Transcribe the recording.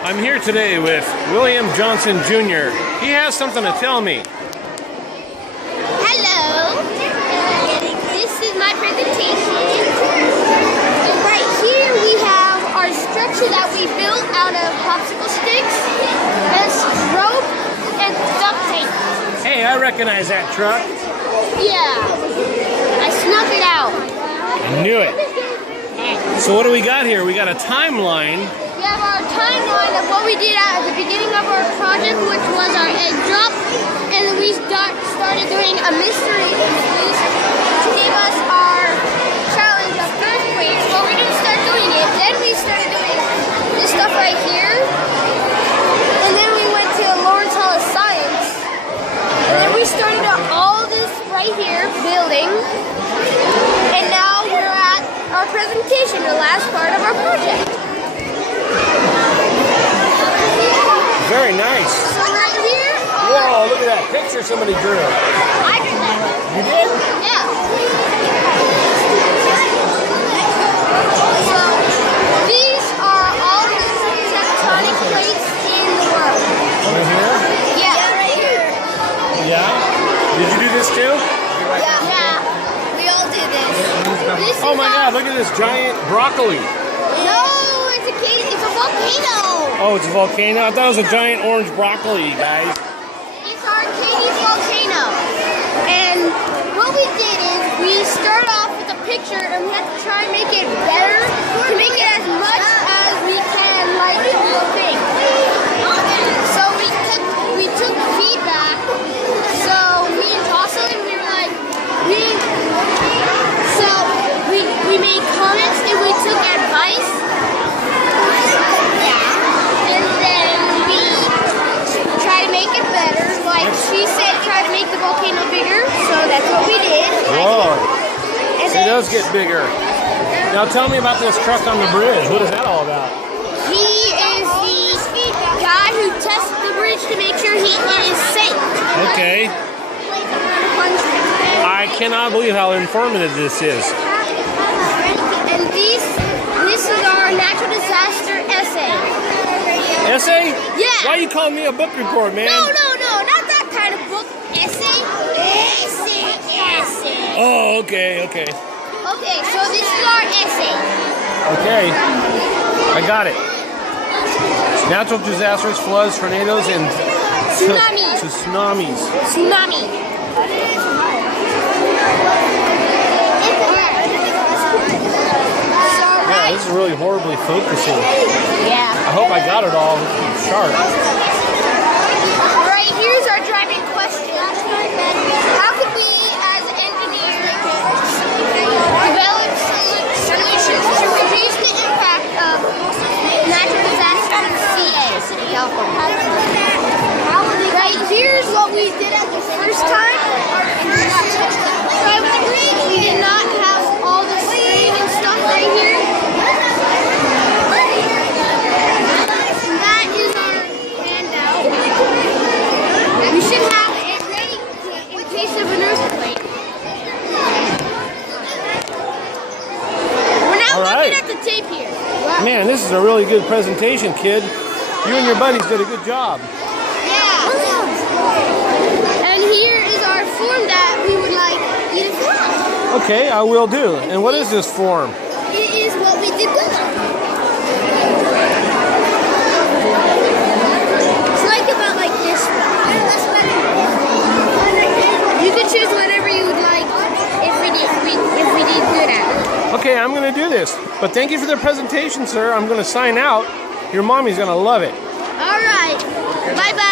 I'm here today with William Johnson Jr. He has something to tell me. Hello. This is my presentation. And right here we have our structure that we built out of popsicle sticks, and rope, and duct tape. Hey, I recognize that truck. Yeah. I snuck it out. I knew it. So what do we got here? We got a timeline. We have our timeline of what we did at the beginning of our project, which was our egg drop, and then we started doing a mystery to give us our challenge of earthquakes. Well, we didn't start doing it. Then we started doing this stuff right here, and then we went to Lawrence Hall of Science, and then we started all this right here building, and now we're at our presentation, the last part of our project. Very nice. So right here. Whoa, look at that picture somebody drew. I did that. You did? Yeah. So these are all the tectonic plates in the world. Over here? Yeah. Right here. Yeah? Did you do this too? Yeah. We all did this. Oh my God, look at this giant broccoli. No, it's a volcano. Oh, it's a volcano? I thought it was a giant orange broccoli, guys. It's our Katie's volcano. And what we did is we start off with a picture and we have to try and make it better to make it as much as we can like the real thing. So we took feedback. So me and Jocelyn, we were like, we made comments and we took advice. She said try to make the volcano bigger, so that's what we did. Whoa. It does get bigger. Now tell me about this truck on the bridge. What is that all about? He is the guy who tests the bridge to make sure it is safe. Okay. I cannot believe how informative this is. And this is our natural disaster essay. Essay? Yeah. Why are you calling me a book report, man? No, not that kind of book. Essay. Oh, okay. Okay, so this is our essay. Okay. I got it. Natural disasters, floods, tornadoes, and tsunamis. Tsunami. Yeah, this is really horribly focusing. Yeah. I hope I got it all sharp. Right, here's our driving question. How could we, as engineers, develop solutions to reduce the impact of natural disasters in City, California? Right, here's what we did at the first time. We did not have all the string and stuff right here. That is our handout. We should have it ready in case of an earthquake. We're now looking at the tape here. Man, this is a really good presentation, kid. You and your buddies did a good job. Yeah. And here is our form that we would like you to fill out. Okay, I will do. And what is this form? It is what we did build. It's like about like this one. You can choose whatever you would like if we did good at it. Okay, I'm going to do this. But thank you for the presentation, sir. I'm going to sign out. Your mommy's going to love it. All right. Bye-bye.